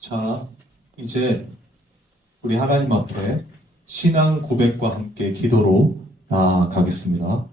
자, 이제 우리 하나님 앞에 신앙 고백과 함께 기도로 나아가겠습니다.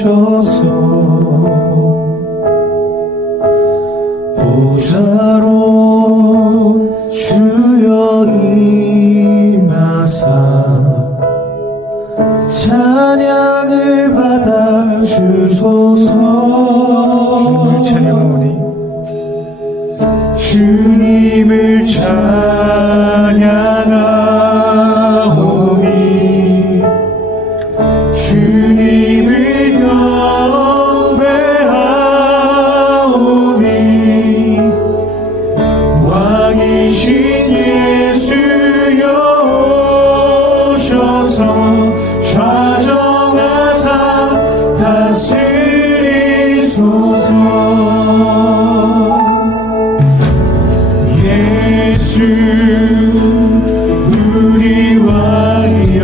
오셔서 보좌로 주여 임하사 찬양을 받아 주소서. 주님을 찬양하오니 주님을 경배하오니 왕이신 예수여 오셔서 좌정하사 다스리소서. 예수 우리 왕이여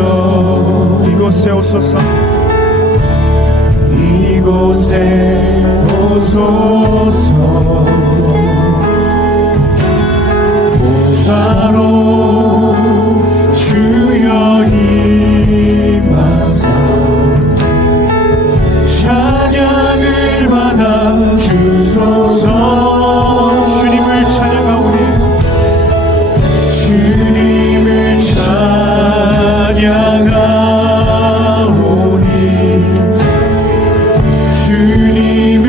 이곳에 오소서. 이곳에 오소서. 보좌로 주여 임하사 찬양을 받아 주소서. 주님을 찬양하오니 주님을 찬양하오니 주님을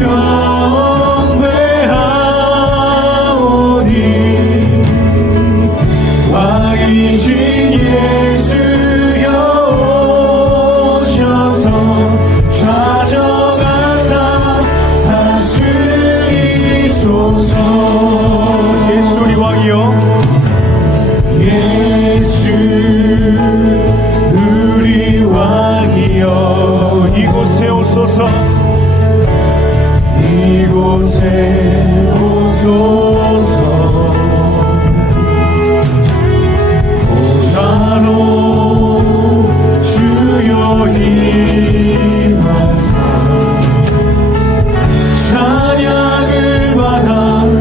경배하오니 왕이신 예수여 오셔서 좌정하사 다스리소서. 예수 우리 왕이여 예수 우리 왕이여 이곳에 오소서. 이곳에 오소서. 보좌로 주여 임하사 찬양을 받아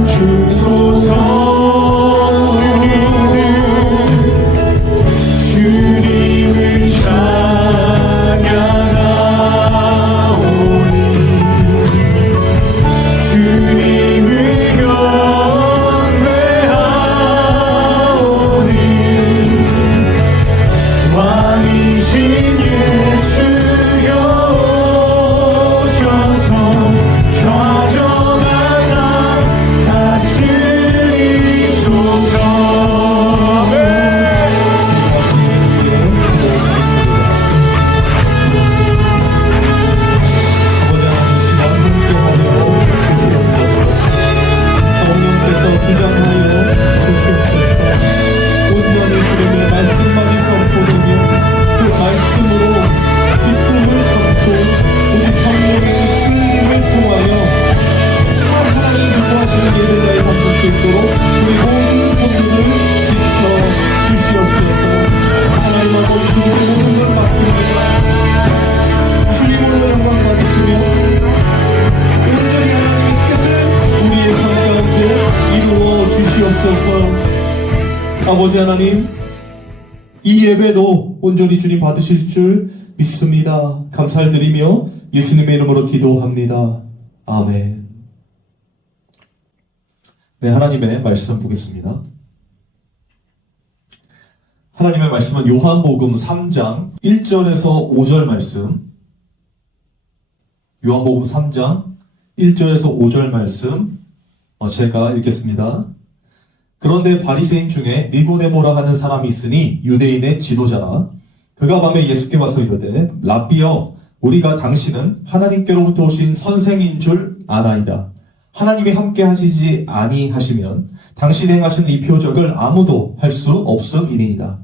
주소서. 주님을 찬양하오니 주님을 경배하오니 왕이신 예수여 오셔서 좌정하사 다스리소서. 성령께서 주장하여 주시옵소서. 온전히 주님의 말씀만이 선포되며 그 말씀으로 기쁨을 삼고 우리 성령의 끌림을 통하여 하나님 기뻐하시는 예배자의 삼을 수 있도록 우리 모든 성도를 지켜 주시옵소서. 하나님 아버지 주님의 모든 걸 맡기옵소서. 주님으로 영광 받으시며 온전히 하나님의 뜻을 우리의 삶 가운데 이루어 주시옵소서. 아버지 하나님, 이 예배도 온전히 주님 받으실 줄 믿습니다. 감사를 드리며 예수님의 이름으로 기도합니다. 아멘. 네, 하나님의 말씀 보겠습니다. 하나님의 말씀은 요한복음 3장 1절에서 5절 말씀, 요한복음 3장 1절에서 5절 말씀 제가 읽겠습니다. 그런데 바리새인 중에 니고데모라 하는 사람이 있으니 유대인의 지도자라. 그가 밤에 예수께 와서 이르되 랍비여 우리가 당신은 하나님께로부터 오신 선생인 줄 아나이다. 하나님이 함께 하시지 아니하시면 당신이 행하신 이 표적을 아무도 할 수 없음이니이다.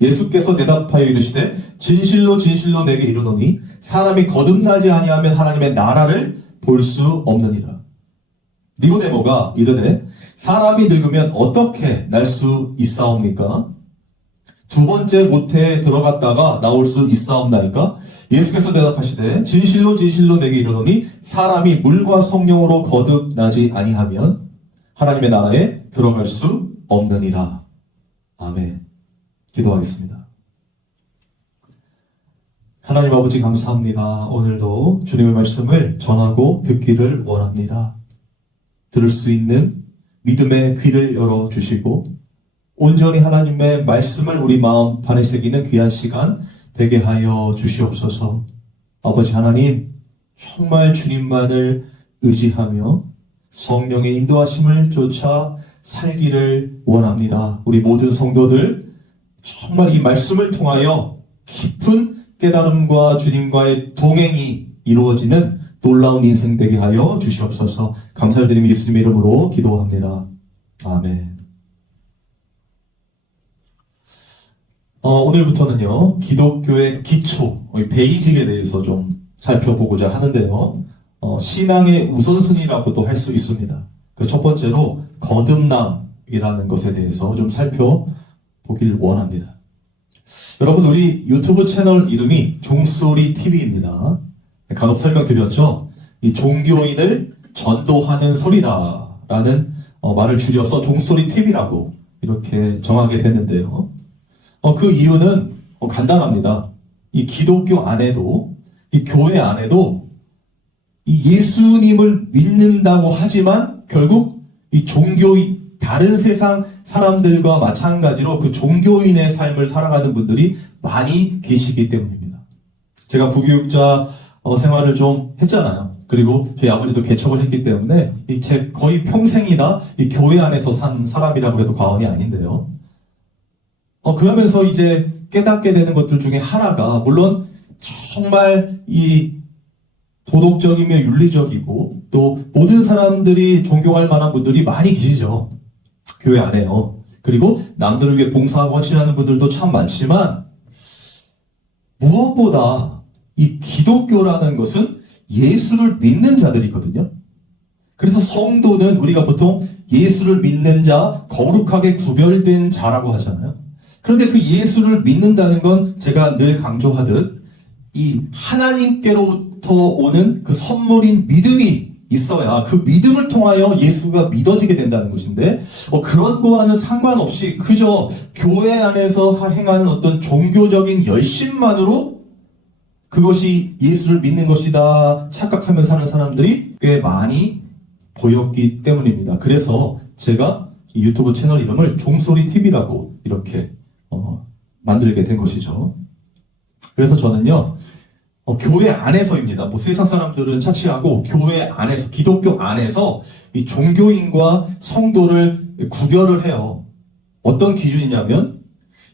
예수께서 대답하여 이르시되 진실로 진실로 내게 이르노니 사람이 거듭나지 아니하면 하나님의 나라를 볼 수 없느니라. 니고데모가 이르되 사람이 늙으면 어떻게 날 수 있사옵니까? 두 번째 모태에 들어갔다가 나올 수 있사옵나이까? 예수께서 대답하시되 진실로 진실로 내게 이르노니 사람이 물과 성령으로 거듭나지 아니하면 하나님의 나라에 들어갈 수 없느니라. 아멘. 기도하겠습니다. 하나님 아버지 감사합니다. 오늘도 주님의 말씀을 전하고 듣기를 원합니다. 들을 수 있는 믿음의 귀를 열어주시고 온전히 하나님의 말씀을 우리 마음 반에 새기는 귀한 시간 되게 하여 주시옵소서. 아버지 하나님, 정말 주님만을 의지하며 성령의 인도하심을 쫓아 살기를 원합니다. 우리 모든 성도들 정말 이 말씀을 통하여 깊은 깨달음과 주님과의 동행이 이루어지는 놀라운 인생 되게 하여 주시옵소서. 감사를 드리며 예수님의 이름으로 기도합니다. 아멘. 오늘부터는요, 기독교의 기초, 베이직에 대해서 좀 살펴보고자 하는데요. 신앙의 우선순위라고도 할 수 있습니다. 그 첫 번째로 거듭남이라는 것에 대해서 좀 살펴보길 원합니다. 여러분, 우리 유튜브 채널 이름이 종소리 TV입니다. 간혹 설명드렸죠? 이 종교인을 전도하는 소리다라는 말을 줄여서 종소리 TV라고 이렇게 정하게 됐는데요. 그 이유는 간단합니다. 이 기독교 안에도, 이 교회 안에도 이 예수님을 믿는다고 하지만 결국 이 종교인, 다른 세상 사람들과 마찬가지로 그 종교인의 삶을 살아가는 분들이 많이 계시기 때문입니다. 제가 부교육자 생활을 좀 했잖아요. 그리고 저희 아버지도 개척을 했기 때문에 제 거의 평생이나 이 교회 안에서 산 사람이라고 해도 과언이 아닌데요. 그러면서 이제 깨닫게 되는 것들 중에 하나가, 물론 정말 이 도덕적이며 윤리적이고 또 모든 사람들이 존경할 만한 분들이 많이 계시죠. 교회 안에요. 그리고 남들을 위해 봉사하고 헌신하는 분들도 참 많지만 무엇보다 이 기독교라는 것은 예수를 믿는 자들이거든요. 그래서 성도는 우리가 보통 예수를 믿는 자, 거룩하게 구별된 자라고 하잖아요. 그런데 그 예수를 믿는다는 건 제가 늘 강조하듯 이 하나님께로부터 오는 그 선물인 믿음이 있어야 그 믿음을 통하여 예수가 믿어지게 된다는 것인데, 그런 거와는 상관없이 그저 교회 안에서 행하는 어떤 종교적인 열심만으로 그것이 예수를 믿는 것이다 착각하며 사는 사람들이 꽤 많이 보였기 때문입니다. 그래서 제가 이 유튜브 채널 이름을 종소리 TV라고 이렇게 만들게 된 것이죠. 그래서 저는요, 교회 안에서입니다. 뭐 세상 사람들은 차치하고 교회 안에서, 기독교 안에서 이 종교인과 성도를 구별을 해요. 어떤 기준이냐면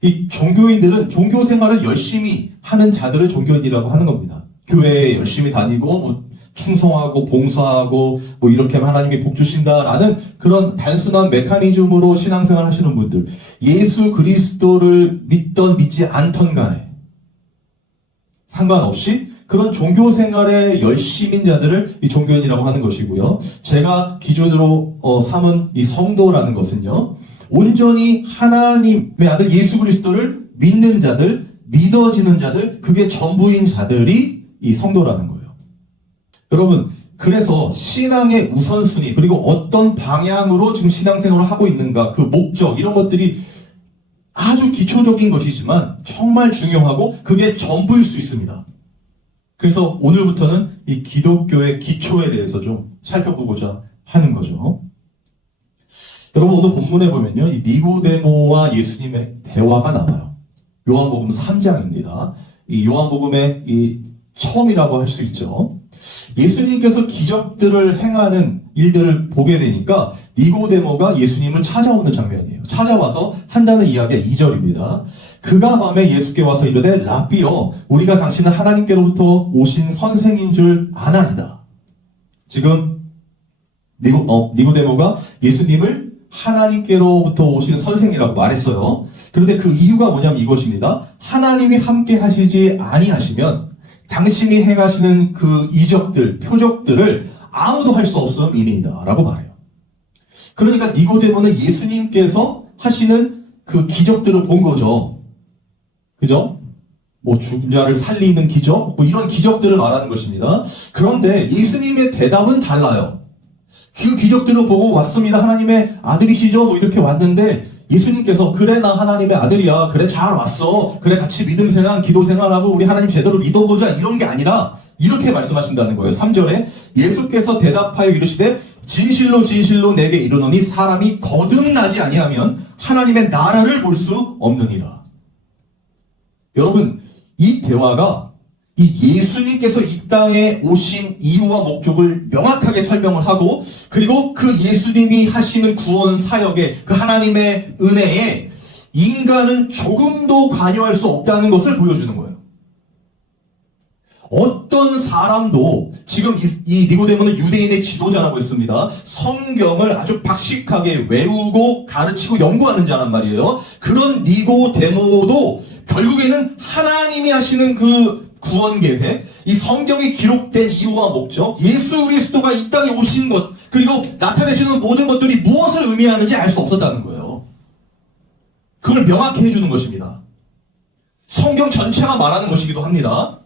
이 종교인들은 종교 생활을 열심히 하는 자들을 종교인이라고 하는 겁니다. 교회에 열심히 다니고 뭐 충성하고 봉사하고 뭐 이렇게 하면 하나님이 복 주신다라는 그런 단순한 메커니즘으로 신앙생활 하시는 분들, 예수 그리스도를 믿던 믿지 않던 간에 상관없이 그런 종교 생활의 열심인 자들을 이 종교인이라고 하는 것이고요. 제가 기준으로 삼은 이 성도라는 것은요, 온전히 하나님의 아들 예수 그리스도를 믿는 자들, 믿어지는 자들, 그게 전부인 자들이 이 성도라는 거예요. 여러분, 그래서 신앙의 우선순위, 그리고 어떤 방향으로 지금 신앙생활을 하고 있는가, 그 목적, 이런 것들이 아주 기초적인 것이지만 정말 중요하고 그게 전부일 수 있습니다. 그래서 오늘부터는 이 기독교의 기초에 대해서 좀 살펴보고자 하는 거죠. 여러분, 오늘 본문에 보면요, 이 니고데모와 예수님의 대화가 나와요. 요한복음 3장입니다. 이 요한복음의 이 처음이라고 할 수 있죠. 예수님께서 기적들을 행하는 일들을 보게 되니까 니고데모가 예수님을 찾아오는 장면이에요. 찾아와서 한다는 이야기가 2절입니다. 그가 밤에 예수께 와서 이르되 라삐여, 우리가 당신은 하나님께로부터 오신 선생인 줄 아나이다. 지금 니고데모가 예수님을 하나님께로부터 오신 선생이라고 말했어요. 그런데 그 이유가 뭐냐면 이것입니다. 하나님이 함께 하시지 아니하시면 당신이 행하시는 그 이적들, 표적들을 아무도 할 수 없음이니이다 라고 말해요. 그러니까 니고데모는 예수님께서 하시는 그 기적들을 본 거죠. 그죠? 뭐 죽은 자를 살리는 기적, 뭐 이런 기적들을 말하는 것입니다. 그런데 예수님의 대답은 달라요. 그 기적들을 보고 왔습니다. 하나님의 아들이시죠? 뭐 이렇게 왔는데 예수님께서 그래 나 하나님의 아들이야. 그래 잘 왔어. 그래 같이 믿음 생활, 기도 생활하고 우리 하나님 제대로 믿어보자. 이런 게 아니라 이렇게 말씀하신다는 거예요. 3절에 예수께서 대답하여 이르시되 진실로 진실로 내게 이르노니 사람이 거듭나지 아니하면 하나님의 나라를 볼 수 없느니라. 여러분, 이 대화가 이 예수님께서 이 땅에 오신 이유와 목적을 명확하게 설명을 하고, 그리고 그 예수님이 하시는 구원 사역에, 그 하나님의 은혜에 인간은 조금도 관여할 수 없다는 것을 보여주는 거예요. 어떤 사람도, 지금 이 니고데모는 유대인의 지도자라고 했습니다. 성경을 아주 박식하게 외우고 가르치고 연구하는 자란 말이에요. 그런 니고데모도 결국에는 하나님이 하시는 그 구원 계획, 이 성경에 기록된 이유와 목적, 예수 그리스도가 이 땅에 오신 것, 그리고 나타내시는 모든 것들이 무엇을 의미하는지 알 수 없었다는 거예요. 그걸 명확히 해주는 것입니다. 성경 전체가 말하는 것이기도 합니다.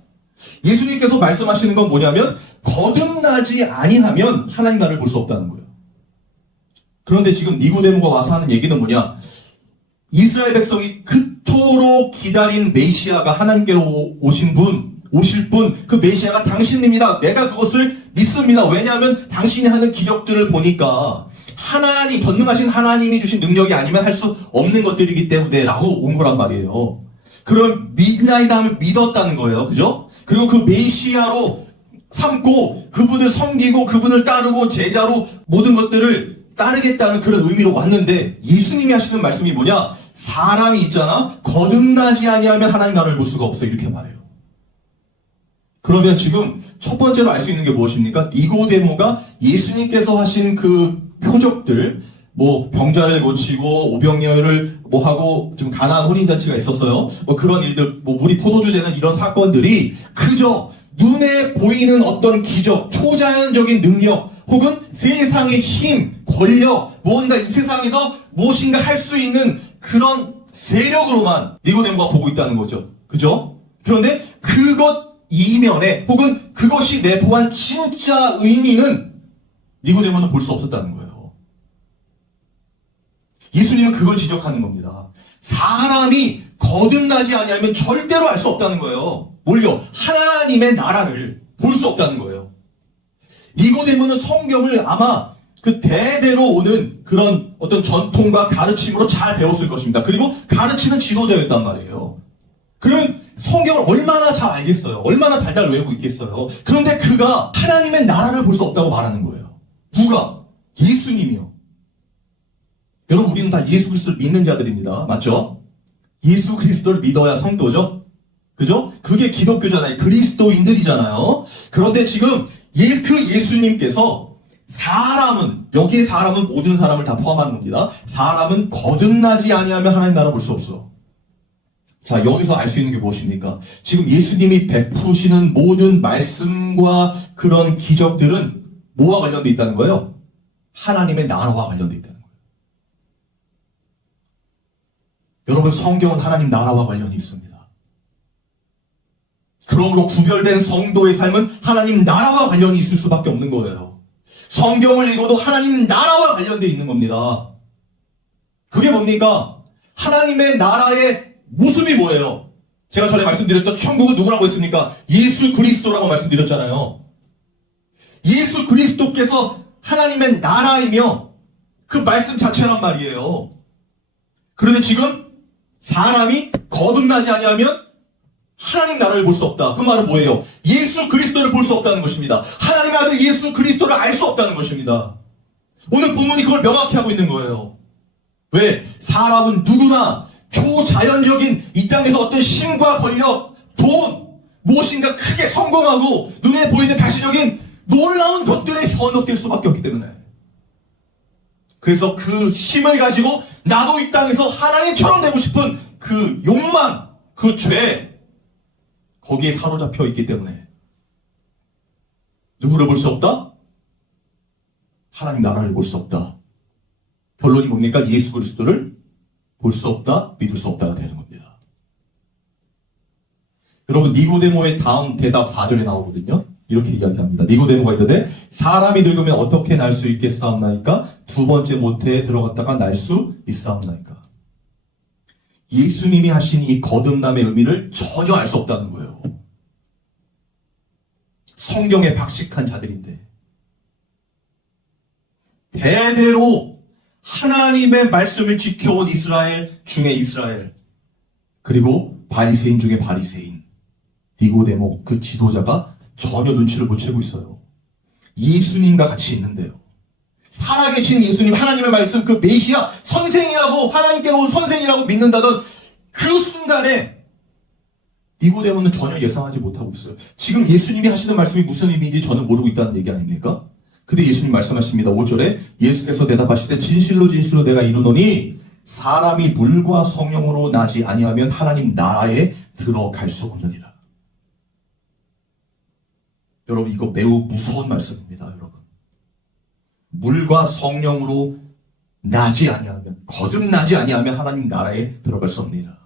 예수님께서 말씀하시는 건 뭐냐면 거듭나지 아니하면 하나님 나라를 볼 수 없다는 거예요. 그런데 지금 니고데모가 와서 하는 얘기는 뭐냐? 이스라엘 백성이 그토록 기다린 메시아가 하나님께로 오실 분, 그 메시아가 당신입니다. 내가 그것을 믿습니다. 왜냐하면 당신이 하는 기적들을 보니까 하나님, 전능하신 하나님이 주신 능력이 아니면 할 수 없는 것들이기 때문에 라고 온 거란 말이에요. 그럼 믿나이다 하면 믿었다는 거예요. 그죠? 그리고 그 메시아로 삼고 그분을 섬기고 그분을 따르고 제자로 모든 것들을 따르겠다는 그런 의미로 왔는데, 예수님이 하시는 말씀이 뭐냐? 사람이 있잖아, 거듭나지 아니하면 하나님 나라를 볼 수가 없어, 이렇게 말해요. 그러면 지금 첫 번째로 알 수 있는 게 무엇입니까? 니고데모가 예수님께서 하신 그 표적들, 뭐 병자를 고치고 오병이어를 뭐 하고 좀 가나안 혼인잔치가 있었어요. 뭐 그런 일들, 뭐 물이 포도주 되는 이런 사건들이 그저 눈에 보이는 어떤 기적, 초자연적인 능력, 혹은 세상의 힘, 권력, 무언가 이 세상에서 무엇인가 할 수 있는 그런 세력으로만 니고데모가 보고 있다는 거죠. 그죠? 그런데 그것 이면에, 혹은 그것이 내포한 진짜 의미는 니고데모는 볼 수 없었다는 거예요. 예수님은 그걸 지적하는 겁니다. 사람이 거듭나지 아니하면 절대로 알 수 없다는 거예요. 뭘요? 하나님의 나라를 볼 수 없다는 거예요. 니고데모는 성경을 아마 그 대대로 오는 그런 어떤 전통과 가르침으로 잘 배웠을 것입니다. 그리고 가르치는 지도자였단 말이에요. 그러면 성경을 얼마나 잘 알겠어요? 얼마나 달달 외우고 있겠어요? 그런데 그가 하나님의 나라를 볼 수 없다고 말하는 거예요. 누가? 예수님이요. 여러분, 우리는 다 예수 그리스도를 믿는 자들입니다. 맞죠? 예수 그리스도를 믿어야 성도죠? 그죠? 그게 기독교잖아요. 그리스도인들이잖아요. 그런데 지금 그 예수님께서 여기에 사람은 모든 사람을 다 포함하는 겁니다. 사람은 거듭나지 아니하면 하나님 나라 볼 수 없어. 자, 여기서 알 수 있는 게 무엇입니까? 지금 예수님이 베푸시는 모든 말씀과 그런 기적들은 뭐와 관련되어 있다는 거예요? 하나님의 나라와 관련되어 있다는 거예요. 여러분, 성경은 하나님 나라와 관련이 있습니다. 그러므로 구별된 성도의 삶은 하나님 나라와 관련이 있을 수밖에 없는 거예요. 성경을 읽어도 하나님 나라와 관련되어 있는 겁니다. 그게 뭡니까? 하나님의 나라의 모습이 뭐예요? 제가 전에 말씀드렸던 천국은 누구라고 했습니까? 예수 그리스도라고 말씀드렸잖아요. 예수 그리스도께서 하나님의 나라이며 그 말씀 자체란 말이에요. 그런데 지금 사람이 거듭나지 아니하면 하나님 나라를 볼 수 없다. 그 말은 뭐예요? 예수 그리스도를 볼 수 없다는 것입니다. 하나님의 아들 예수 그리스도를 알 수 없다는 것입니다. 오늘 본문이 그걸 명확히 하고 있는 거예요. 왜? 사람은 누구나 초자연적인 이 땅에서 어떤 힘과 권력, 돈, 무엇인가 크게 성공하고 눈에 보이는 가시적인 놀라운 것들에 현혹될 수밖에 없기 때문에, 그래서 그 힘을 가지고 나도 이 땅에서 하나님처럼 되고 싶은 그 욕망, 그 죄, 거기에 사로잡혀 있기 때문에 누구를 볼 수 없다? 하나님 나라를 볼 수 없다. 결론이 뭡니까? 예수 그리스도를 볼 수 없다, 믿을 수 없다가 되는 겁니다. 여러분, 니고데모의 다음 대답 4절에 나오거든요. 이렇게 이야기합니다. 니고데모가 이르되 사람이 늙으면 어떻게 날 수 있겠사옵나이까? 두 번째 모태에 들어갔다가 날 수 있사옵나이까? 예수님이 하신 이 거듭남의 의미를 전혀 알 수 없다는 거예요. 성경에 박식한 자들인데 대대로 하나님의 말씀을 지켜온 이스라엘 중에 이스라엘, 그리고 바리새인 중에 바리새인, 니고데모 그 지도자가 전혀 눈치를 못 채고 있어요. 예수님과 같이 있는데요. 살아계신 예수님, 하나님의 말씀, 그 메시아 선생이라고, 하나님께로 온 선생이라고 믿는다던 그 순간에 니고데모는 전혀 예상하지 못하고 있어요. 지금 예수님이 하시는 말씀이 무슨 의미인지 저는 모르고 있다는 얘기 아닙니까? 근데 예수님 말씀하십니다. 5절에 예수께서 대답하시되 진실로 진실로 내가 이르노니 사람이 물과 성령으로 나지 아니하면 하나님 나라에 들어갈 수 없느니라. 여러분, 이거 매우 무서운 말씀입니다. 여러분, 물과 성령으로 나지 아니하면, 거듭나지 아니하면 하나님 나라에 들어갈 수 없느니라.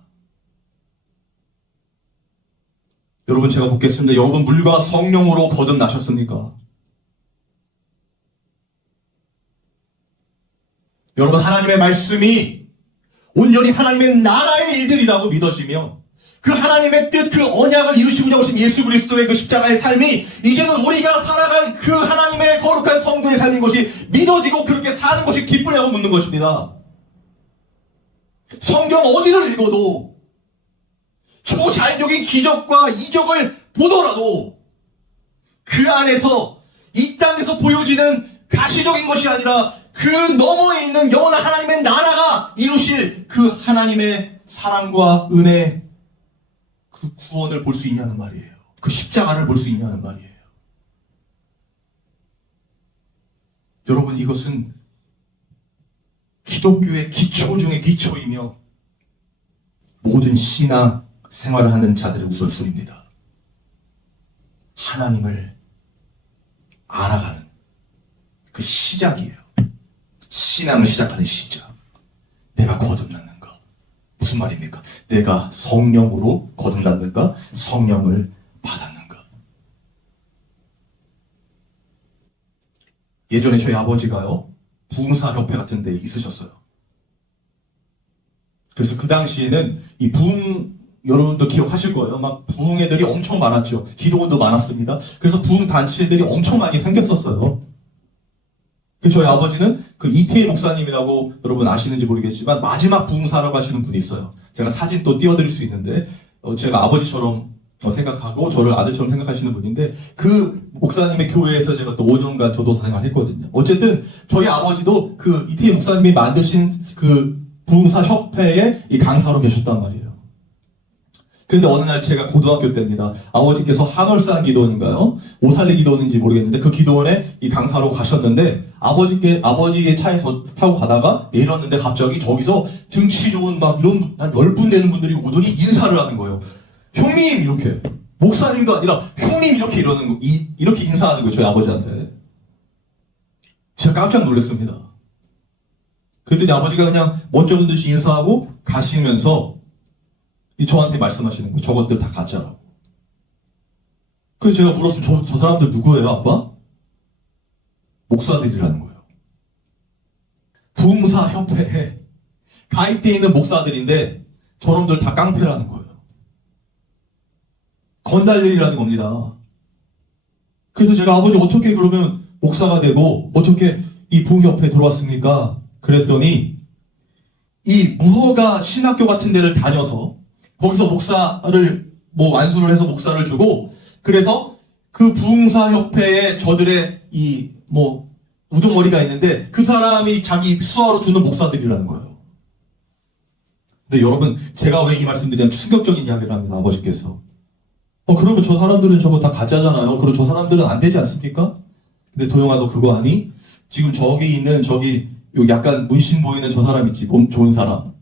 여러분, 제가 묻겠습니다. 여러분, 물과 성령으로 거듭나셨습니까? 여러분, 하나님의 말씀이 온전히 하나님의 나라의 일들이라고 믿어지며 그 하나님의 뜻, 그 언약을 이루시고자 오신 예수 그리스도의 그 십자가의 삶이 이제는 우리가 살아갈 그 하나님의 거룩한 성도의 삶인 것이 믿어지고 그렇게 사는 것이 기쁘냐고 묻는 것입니다. 성경 어디를 읽어도 초자연적인 기적과 이적을 보더라도 그 안에서 이 땅에서 보여지는 가시적인 것이 아니라 그 너머에 있는 영원한 하나님의 나라가 이루실 그 하나님의 사랑과 은혜, 그 구원을 볼 수 있냐는 말이에요. 그 십자가를 볼 수 있냐는 말이에요. 여러분, 이것은 기독교의 기초 중의 기초이며 모든 신앙 생활을 하는 자들의 우선순위입니다. 하나님을 알아가는 그 시작이에요. 신앙을 시작하는 시작. 내가 거듭났는가? 무슨 말입니까? 내가 성령으로 거듭났는가? 성령을 받았는가? 예전에 저희 아버지가요, 부흥사협회 같은 데 있으셨어요. 그래서 그 당시에는 이 부흥, 여러분도 기억하실 거예요. 막 부흥 애들이 엄청 많았죠. 기도원도 많았습니다. 그래서 부흥 단체들이 엄청 많이 생겼었어요. 저희 아버지는 그 이태희 목사님이라고 여러분 아시는지 모르겠지만 마지막 부흥사라고 하시는 분이 있어요. 제가 사진 또 띄워드릴 수 있는데 제가 아버지처럼 생각하고 저를 아들처럼 생각하시는 분인데 그 목사님의 교회에서 제가 또 5년간 교도사 생활을 했거든요. 어쨌든 저희 아버지도 그 이태희 목사님이 만드신 그 부흥사 협회의 이 강사로 계셨단 말이에요. 그런데 어느 날 제가 고등학교 때입니다. 아버지께서 한월산 기도원인가요? 오살리 기도원인지 모르겠는데 그 기도원에 이 강사로 가셨는데 아버지의 차에서 타고 가다가 내렸는데 갑자기 저기서 등치 좋은 막 이런 한 10분 되는 분들이 오더니 인사를 하는 거예요. 형님! 이렇게. 목사님도 아니라 형님! 이렇게 이렇게 인사하는 거예요. 저희 아버지한테. 제가 깜짝 놀랐습니다. 그랬더니 아버지가 그냥 먼저 듯이 인사하고 가시면서 저한테 말씀하시는 거예요. 저것들 다 가짜라고. 그래서 제가 물었으면 저 사람들 누구예요, 아빠? 목사들이라는 거예요. 부흥사 협회에 가입되어 있는 목사들인데 저놈들 다 깡패라는 거예요. 건달들이라는 겁니다. 그래서 제가 아버지 어떻게 그러면 목사가 되고 어떻게 이 부흥협회에 들어왔습니까? 그랬더니 이 무허가 신학교 같은 데를 다녀서 거기서 목사를 완수를 해서 목사를 주고 그래서 그 부흥사협회에 저들의 우두머리가 있는데 그 사람이 자기 수하로 두는 목사들이라는 거예요. 근데 여러분, 제가 왜 이 말씀드리냐면 충격적인 이야기를 합니다. 아버지께서. 그러면 저 사람들은 저거 다 가짜잖아요. 그럼 저 사람들은 안 되지 않습니까? 근데 도영아, 너 그거 아니? 지금 저기 있는 여기 약간 문신 보이는 저 사람 있지? 몸 좋은 사람.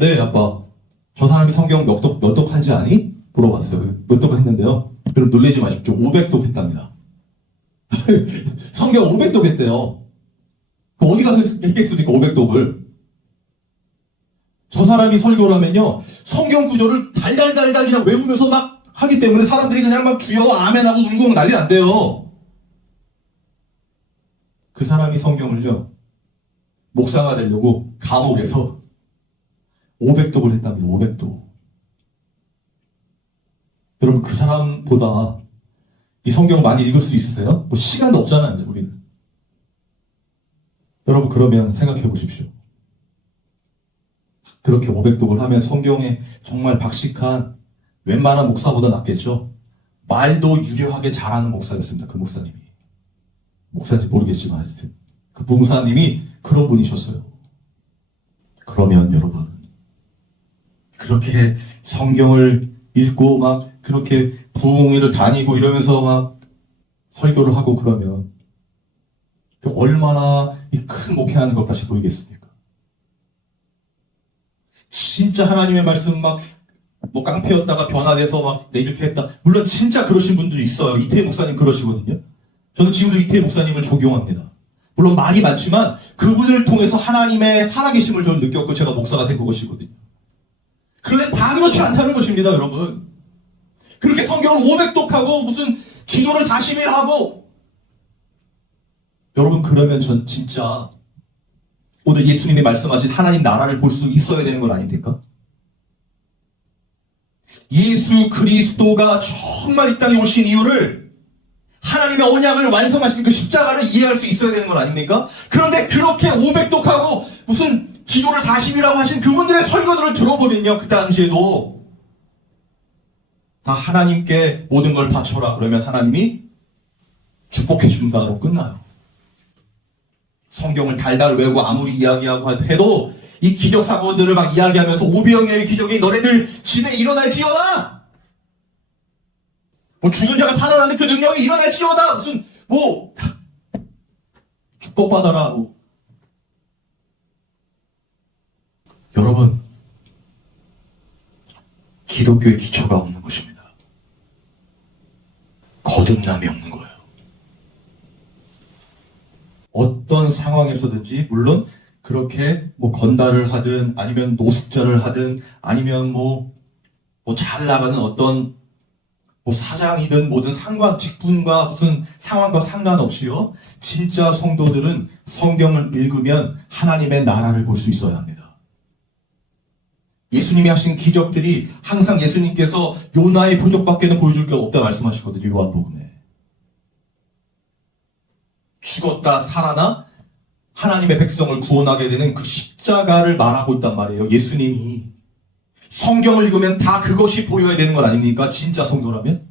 네, 아빠. 저 사람이 성경 몇 독한지 아니? 물어봤어요. 몇 독 했는데요. 여러분 놀라지 마십시오. 500독 했답니다. 성경 500독 했대요. 어디 가서 했겠습니까? 500독을. 저 사람이 설교를 하면요, 성경 구절을 달달달달 그냥 외우면서 막 하기 때문에 사람들이 그냥 막 주여 아멘하고 울고 난리 난대요. 그 사람이 성경을요, 목사가 되려고 감옥에서 500독을 했답니다. 500독. 여러분, 그 사람보다 이 성경을 많이 읽을 수 있으세요? 뭐 시간도 없잖아요, 우리는. 여러분, 그러면 생각해 보십시오. 그렇게 500독을 하면 성경에 정말 박식한 웬만한 목사보다 낫겠죠? 말도 유려하게 잘하는 목사였습니다. 그 목사님이. 목사인지 모르겠지만 하여튼 그 목사님이 그런 분이셨어요. 그러면 여러분, 그렇게 성경을 읽고 막 그렇게 부흥회를 다니고 이러면서 막 설교를 하고 그러면 얼마나 이 큰 목회하는 것 같이 보이겠습니까? 진짜 하나님의 말씀 막 뭐 깡패였다가 변화돼서 막 내 이렇게 했다. 물론 진짜 그러신 분들이 있어요. 이태희 목사님 그러시거든요. 저는 지금도 이태희 목사님을 존경합니다. 물론 말이 많지만 그분을 통해서 하나님의 살아계심을 저는 느꼈고 제가 목사가 된 것이거든요. 그런데 다 그렇지 않다는 것입니다, 여러분. 그렇게 성경을 500독하고 무슨 기도를 40일 하고 여러분, 그러면 전 진짜 오늘 예수님이 말씀하신 하나님 나라를 볼 수 있어야 되는 건 아닙니까? 예수 그리스도가 정말 이 땅에 오신 이유를 하나님의 언약을 완성하신 그 십자가를 이해할 수 있어야 되는 건 아닙니까? 그런데 그렇게 500독하고 무슨 기도를 40이라고 하신 그분들의 설교들을 들어보면요, 그 당시에도 다 하나님께 모든 걸 바쳐라 그러면 하나님이 축복해 준다로 끝나요. 성경을 달달 외우고 아무리 이야기하고 해도 이 기적 사건들을 막 이야기하면서 오병이어의 기적이 너네들 집에 일어날지어다. 뭐 죽은 자가 살아나는 그 능력이 일어날지어다. 무슨 뭐 축복받아라. 뭐. 여러분, 기독교의 기초가 없는 것입니다. 거듭남이 없는 거예요. 어떤 상황에서든지 물론 그렇게 뭐 건달을 하든 아니면 노숙자를 하든 아니면 뭐 잘 나가는 어떤 뭐 사장이든 뭐든 직분과 무슨 상황과 상관없이요, 진짜 성도들은 성경을 읽으면 하나님의 나라를 볼 수 있어야 합니다. 예수님이 하신 기적들이 항상 예수님께서 요나의 표적밖에는 보여줄 게 없다 말씀하시거든요. 요한복음에. 죽었다 살아나 하나님의 백성을 구원하게 되는 그 십자가를 말하고 있단 말이에요. 예수님이. 성경을 읽으면 다 그것이 보여야 되는 것 아닙니까? 진짜 성도라면?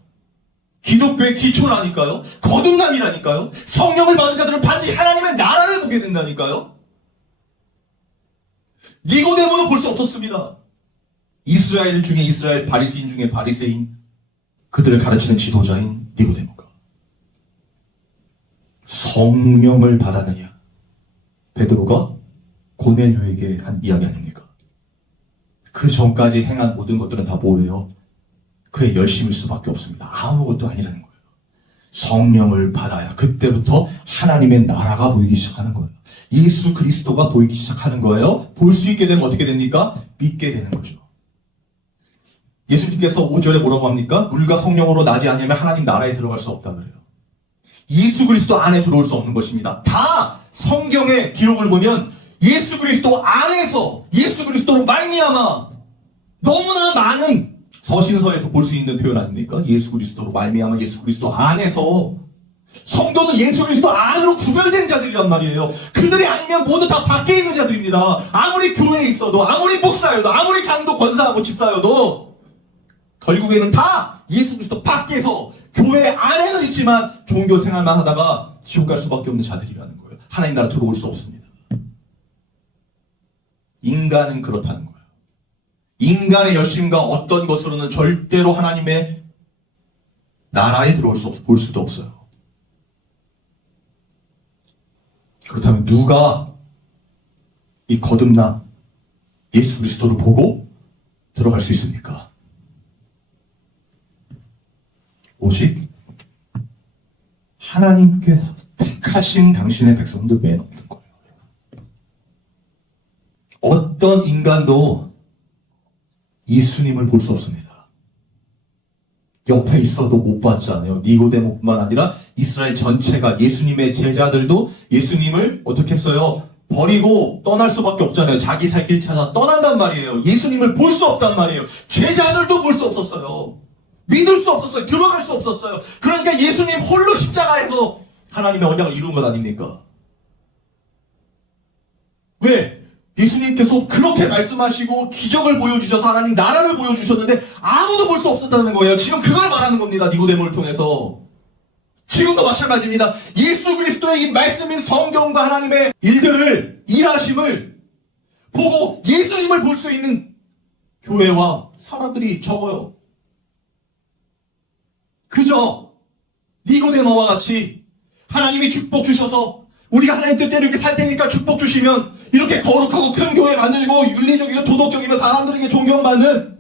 기독교의 기초라니까요. 거듭남이라니까요. 성령을 받은 자들은 반드시 하나님의 나라를 보게 된다니까요. 니고데모는 볼 수 없었습니다. 이스라엘 중에 이스라엘, 바리새인 중에 바리새인, 그들을 가르치는 지도자인 니고데모가 성령을 받았느냐? 베드로가 고넬료에게 한 이야기 아닙니까? 그 전까지 행한 모든 것들은 다 뭐래요? 그의 열심일 수밖에 없습니다. 아무것도 아니라는 거예요. 성령을 받아야 그때부터 하나님의 나라가 보이기 시작하는 거예요. 예수 그리스도가 보이기 시작하는 거예요. 볼 수 있게 되면 어떻게 됩니까? 믿게 되는 거죠. 예수님께서 5절에 뭐라고 합니까? 물과 성령으로 나지 않으면 하나님 나라에 들어갈 수 없다 그래요. 예수 그리스도 안에 들어올 수 없는 것입니다. 다 성경의 기록을 보면 예수 그리스도 안에서 예수 그리스도로 말미암아 너무나 많은 서신서에서 볼 수 있는 표현 아닙니까? 예수 그리스도로 말미암아 예수 그리스도 안에서 성도는 예수 그리스도 안으로 구별된 자들이란 말이에요. 그들이 아니면 모두 다 밖에 있는 자들입니다. 아무리 교회에 있어도 아무리 목사여도 아무리 장도 권사하고 집사여도 결국에는 다 예수 그리스도 밖에서 교회 안에는 있지만 종교 생활만 하다가 지옥 갈 수밖에 없는 자들이라는 거예요. 하나님 나라 들어올 수 없습니다. 인간은 그렇다는 거예요. 인간의 열심과 어떤 것으로는 절대로 하나님의 나라에 들어올 수 없어, 볼 수도 없어요. 그렇다면 누가 이 거듭남 예수 그리스도를 보고 들어갈 수 있습니까? 오직 하나님께서 택하신 당신의 백성들 맨 없는 거예요. 어떤 인간도 예수님을 볼 수 없습니다. 옆에 있어도 못 봤잖아요. 니고데모뿐만 아니라 이스라엘 전체가 예수님의 제자들도 예수님을 어떻게 했어요? 버리고 떠날 수밖에 없잖아요. 자기 살 길 찾아 떠난단 말이에요. 예수님을 볼 수 없단 말이에요. 제자들도 볼 수 없었어요. 믿을 수 없었어요. 들어갈 수 없었어요. 그러니까 예수님 홀로 십자가에서 하나님의 언약을 이룬 것 아닙니까? 왜? 예수님께서 그렇게 말씀하시고 기적을 보여주셔서 하나님 나라를 보여주셨는데 아무도 볼 수 없었다는 거예요. 지금 그걸 말하는 겁니다. 니고데모를 통해서. 지금도 마찬가지입니다. 예수 그리스도의 이 말씀인 성경과 하나님의 일들을, 일하심을 보고 예수님을 볼 수 있는 교회와 사람들이 적어요. 그저 니고데모와 같이 하나님이 축복 주셔서 우리가 하나님 뜻대로 이렇게 살 테니까 축복 주시면 이렇게 거룩하고 큰 교회 만들고 윤리적이고 도덕적이며 사람들에게 존경받는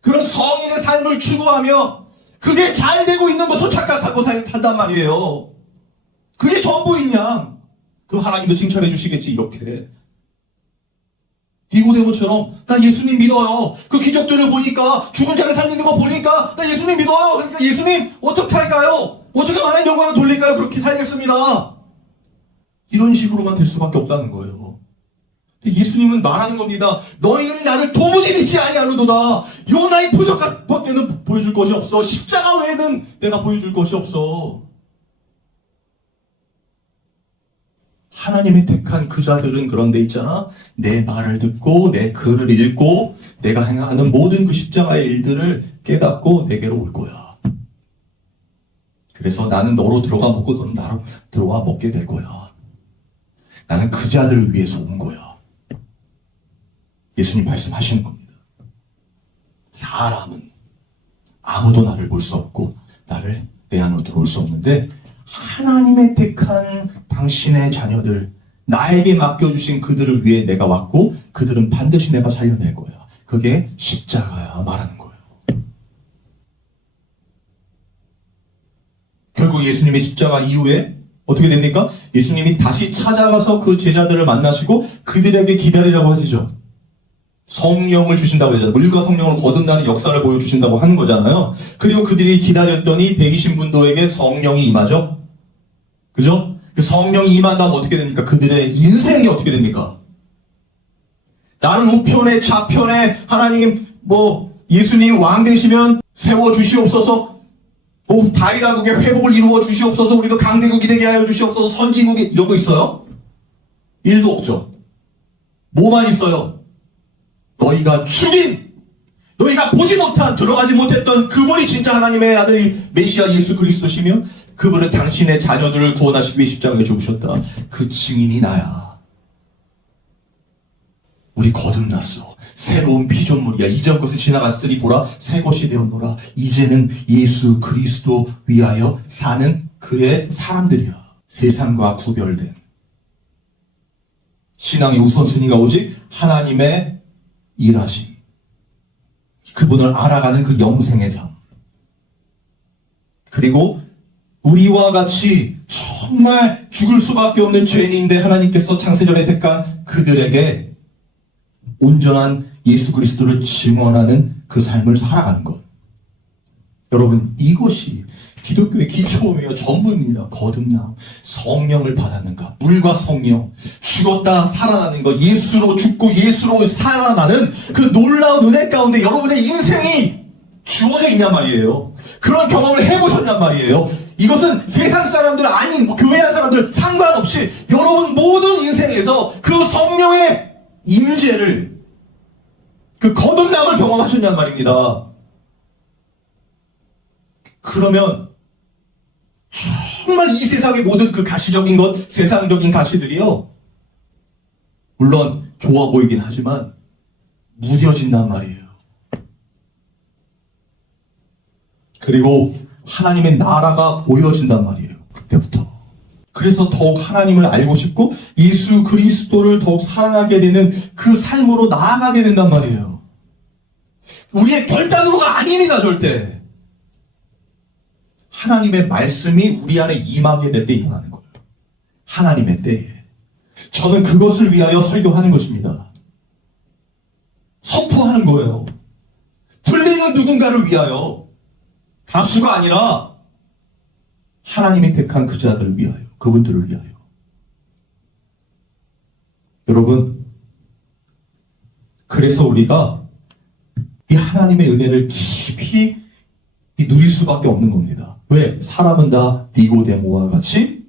그런 성인의 삶을 추구하며 그게 잘 되고 있는 것으로 착각하고 산단 말이에요. 그게 전부인 양. 그럼 하나님도 칭찬해 주시겠지 이렇게. 니고데모처럼 나 예수님 믿어요. 그 기적들을 보니까 죽은 자를 살리는 거 보니까 나 예수님 믿어요. 그러니까 예수님 어떻게 할까요? 어떻게 하나님 영광을 돌릴까요? 그렇게 살겠습니다. 이런 식으로만 될 수밖에 없다는 거예요. 예수님은 말하는 겁니다. 너희는 나를 도무지 믿지 아니하노도다. 요나의 표적밖에는 보여줄 것이 없어. 십자가 외에는 내가 보여줄 것이 없어. 하나님의 택한 그 자들은 그런 데 있잖아. 내 말을 듣고 내 글을 읽고 내가 행하는 모든 그 십자가의 일들을 깨닫고 내게로 올 거야. 그래서 나는 너로 들어가 먹고 너는 나로 들어와 먹게 될 거야. 나는 그 자들을 위해서 온 거야. 예수님 말씀하시는 겁니다. 사람은 아무도 나를 볼 수 없고 나를 내 안으로 들어올 수 없는데 하나님의 택한 당신의 자녀들, 나에게 맡겨주신 그들을 위해 내가 왔고 그들은 반드시 내가 살려낼 거야. 그게 십자가야 말하는 거예요. 결국 예수님의 십자가 이후에 어떻게 됩니까? 예수님이 다시 찾아가서 그 제자들을 만나시고 그들에게 기다리라고 하시죠. 성령을 주신다고 하잖아요. 물과 성령을 거듭나는 역사를 보여주신다고 하는 거잖아요. 그리고 그들이 기다렸더니 120분도에게 성령이 임하죠. 그죠? 그 성령이 임한 다음 어떻게 됩니까? 그들의 인생이 어떻게 됩니까? 나를 우편에 좌편에 하나님 예수님 왕 되시면 세워주시옵소서. 다윗 왕국의 회복을 이루어 주시옵소서. 우리도 강대국이 되게 하여 주시옵소서. 선지국이 이런 거 있어요? 일도 없죠. 뭐만 있어요? 너희가 죽인, 너희가 보지 못한, 들어가지 못했던 그분이 진짜 하나님의 아들 메시아 예수 그리스도시며 그분은 당신의 자녀들을 구원하시기 위해 십자가에 죽으셨다. 그 증인이 나야. 우리 거듭났어. 새로운 피조물이야. 이전 것은 지나갔으니 보라 새 것이 되었노라. 이제는 예수 그리스도 위하여 사는 그의 사람들이야. 세상과 구별된 신앙의 우선순위가 오직 하나님의 일하심, 그분을 알아가는 그 영생의 삶, 그리고 우리와 같이 정말 죽을 수밖에 없는 죄인인데 하나님께서 창세전에 택한 그들에게 온전한 예수 그리스도를 증언하는 그 삶을 살아가는 것. 여러분, 이것이 기독교의 기초이며 전부입니다. 거듭남, 성령을 받았는가, 물과 성령, 죽었다 살아나는 것, 예수로 죽고 예수로 살아나는 그 놀라운 은혜 가운데 여러분의 인생이 주어져 있냔 말이에요. 그런 경험을 해보셨냔 말이에요. 이것은 세상 사람들 아닌 교회 한 사람들 상관없이 여러분 모든 인생에서 그 성령의 임재를, 그 거듭남을 경험하셨냔 말입니다. 그러면 정말 이 세상의 모든 그 가시적인 것, 세상적인 가시들이요, 물론 좋아 보이긴 하지만 무뎌진단 말이에요. 그리고 하나님의 나라가 보여진단 말이에요. 그때부터. 그래서 더욱 하나님을 알고 싶고 예수 그리스도를 더욱 사랑하게 되는 그 삶으로 나아가게 된단 말이에요. 우리의 결단으로가 아닙니다, 절대. 하나님의 말씀이 우리 안에 임하게 될 때 일어나는 거예요. 하나님의 때에. 저는 그것을 위하여 설교하는 것입니다. 선포하는 거예요. 들리는 누군가를 위하여. 다수가 아니라 하나님이 택한 그 자들을 위하여, 그분들을 위하여. 여러분, 그래서 우리가 이 하나님의 은혜를 깊이 누릴 수밖에 없는 겁니다. 왜? 사람은 다 니고데모와 같이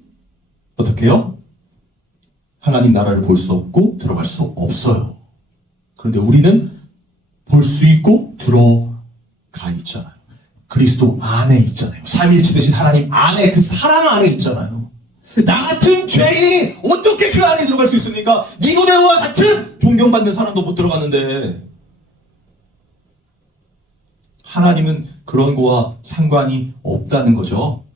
어떻게 해요? 하나님 나라를 볼 수 없고 들어갈 수 없어요. 그런데 우리는 볼 수 있고 들어가 있잖아요. 그리스도 안에 있잖아요. 삼위일체 되신 하나님 안에, 그 사랑 안에 있잖아요. 나 같은 죄인이 어떻게 그 안에 들어갈 수 있습니까? 니고데모와 같은 존경받는 사람도 못 들어갔는데, 하나님은 그런 거와 상관이 없다는 거죠.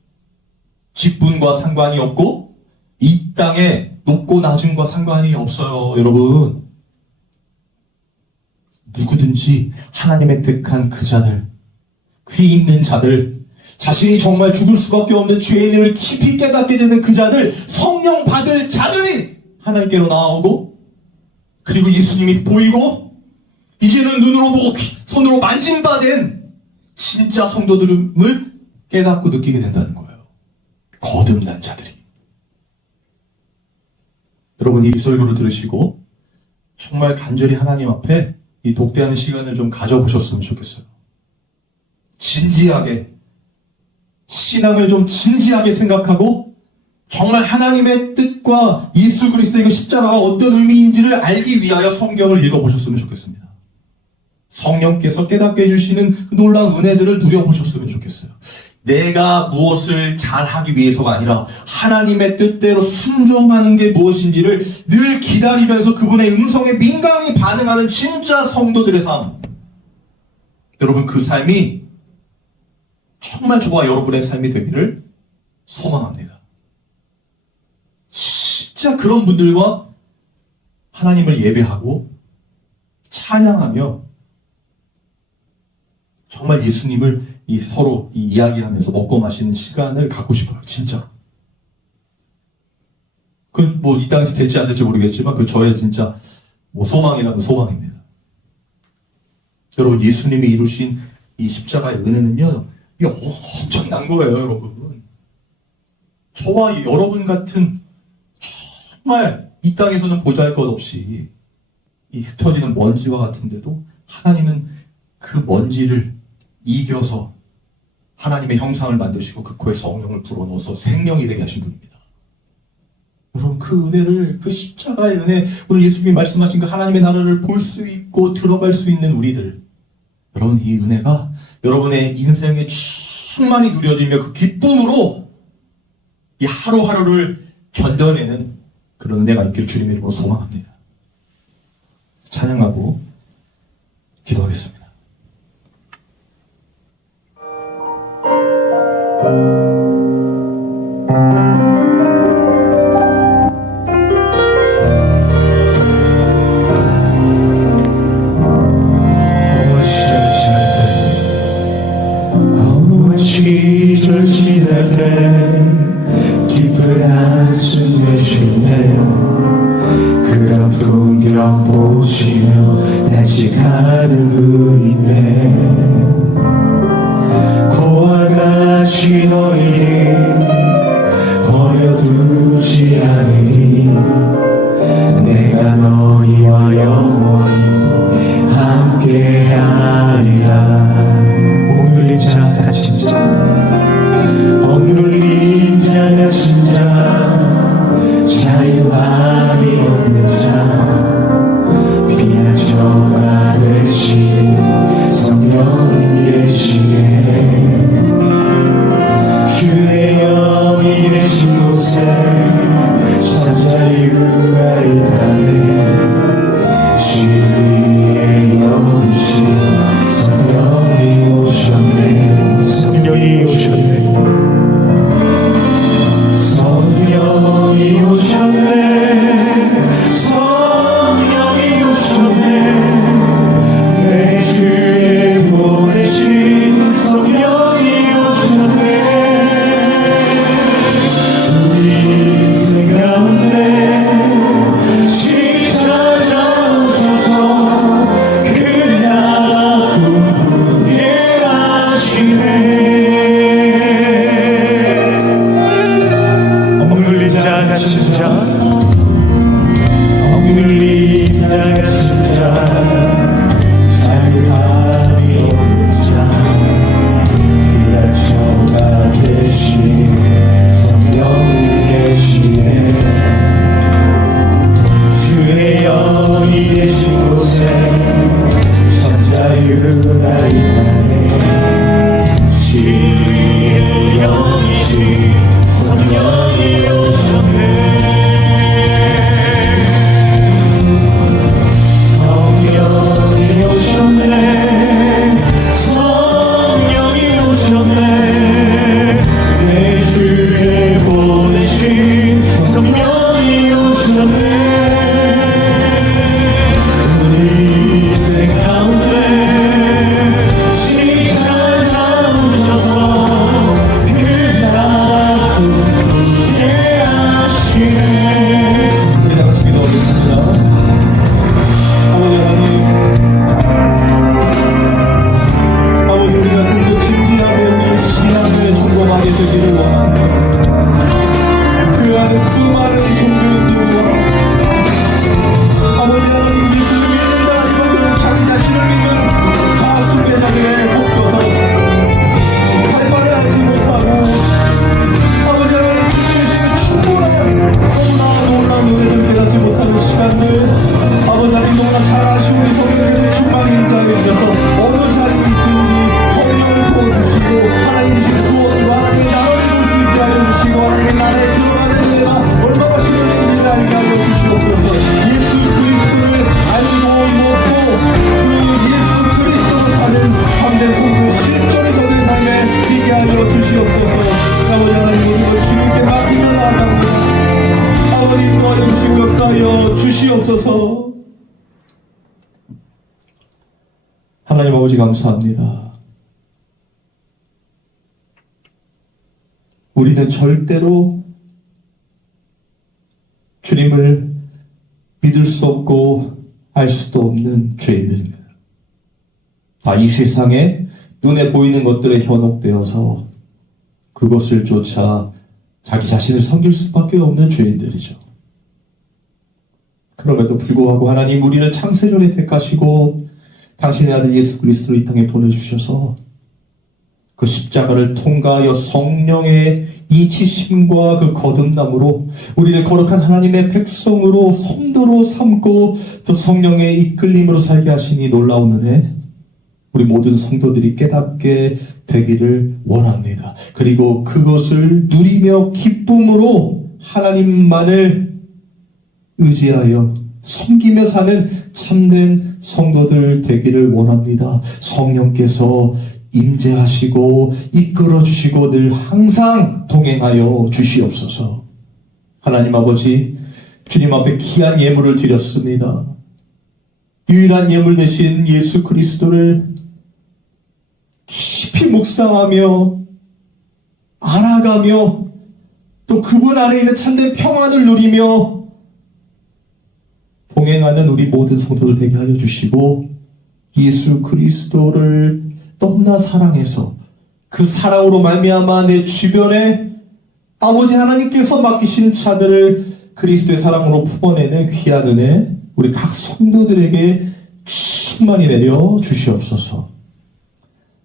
직분과 상관이 없고 이 땅에 높고 낮음과 상관이 없어요. 여러분, 누구든지 하나님의 택한 그 자들, 귀 있는 자들, 자신이 정말 죽을 수밖에 없는 죄인임을 깊이 깨닫게 되는 그 자들, 성령 받을 자들이 하나님께로 나오고, 그리고 예수님이 보이고 이제는 눈으로 보고 손으로 만진바된 진짜 성도들을 깨닫고 느끼게 된다는 거예요. 거듭난 자들이. 여러분, 이 설교를 들으시고 정말 간절히 하나님 앞에 이 독대하는 시간을 좀 가져보셨으면 좋겠어요. 진지하게, 신앙을 좀 진지하게 생각하고 정말 하나님의 뜻과 예수 그리스도의 그 십자가가 어떤 의미인지를 알기 위하여 성경을 읽어보셨으면 좋겠습니다. 성령께서 깨닫게 해주시는 그 놀라운 은혜들을 누려보셨으면 좋겠어요. 내가 무엇을 잘하기 위해서가 아니라 하나님의 뜻대로 순종하는 게 무엇인지를 늘 기다리면서 그분의 음성에 민감히 반응하는 진짜 성도들의 삶. 여러분, 그 삶이 정말 저와 여러분의 삶이 되기를 소망합니다. 진짜 그런 분들과 하나님을 예배하고 찬양하며 정말 예수님을 서로 이야기하면서 먹고 마시는 시간을 갖고 싶어요. 진짜. 이 땅에서 될지 안 될지 모르겠지만 저의 진짜 소망이라면 소망입니다. 여러분, 예수님이 이루신 이 십자가의 은혜는요, 이게 엄청난 거예요, 여러분. 저와 여러분 같은 정말 이 땅에서는 보잘것없이 이 흩어지는 먼지와 같은데도 하나님은 그 먼지를 이겨서 하나님의 형상을 만드시고 그 코에 성령을 불어넣어서 생명이 되게 하신 분입니다. 여러분, 그 은혜를, 그 십자가의 은혜, 오늘 예수님이 말씀하신 그 하나님의 나라를 볼 수 있고 들어갈 수 있는 우리들, 여러분, 이 은혜가 여러분의 인생에 충만히 누려지며 그 기쁨으로 이 하루하루를 견뎌내는 그런 은혜가 있기를 주님의 이름으로 소망합니다. 찬양하고 기도하겠습니다. 시절 지날 때 깊은 한숨 내쉴 때 그런 풍경 보시며 단식하는 분인데 고와 같이 너희를 버려두지 않으리 내가 너희와 영원히 함께하리라. 억눌린 자 같이 억눌린 자 같은 자 자유함이 없는 자 피난처가 되신 성령 주시옵소서. 하나님 아버지 감사합니다. 우리는 절대로 주님을 믿을 수 없고 알 수도 없는 죄인들입니다. 다 이 세상에 눈에 보이는 것들에 현혹되어서 그것을 쫓아 자기 자신을 섬길 수밖에 없는 죄인들이죠. 그럼에도 불구하고 하나님 우리를 창세전에 택하시고 당신의 아들 예수 그리스도를 이 땅에 보내주셔서 그 십자가를 통과하여 성령의 이치심과 그 거듭남으로 우리를 거룩한 하나님의 백성으로 성도로 삼고 또 성령의 이끌림으로 살게 하시니 놀라운 은혜, 우리 모든 성도들이 깨닫게 되기를 원합니다. 그리고 그것을 누리며 기쁨으로 하나님만을 의지하여 섬기며 사는 참된 성도들 되기를 원합니다. 성령께서 임재하시고 이끌어 주시고 늘 항상 동행하여 주시옵소서. 하나님 아버지, 주님 앞에 귀한 예물을 드렸습니다. 유일한 예물 되신 예수 그리스도를 깊이 묵상하며 알아가며 또 그분 안에 있는 참된 평안을 누리며 동행하는 우리 모든 성도들 되게 하여 주시고 예수 그리스도를 너무나 사랑해서 그 사랑으로 말미암아 내 주변에 아버지 하나님께서 맡기신 자들을 그리스도의 사랑으로 품어내는 귀한 은혜 우리 각 성도들에게 충만히 내려 주시옵소서.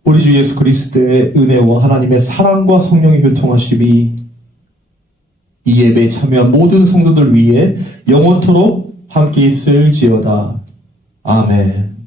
우리 주 예수 그리스도의 은혜와 하나님의 사랑과 성령의 교통하심이 이 예배에 참여한 모든 성도들 위해 영원토록 함께 있을지어다. 아멘.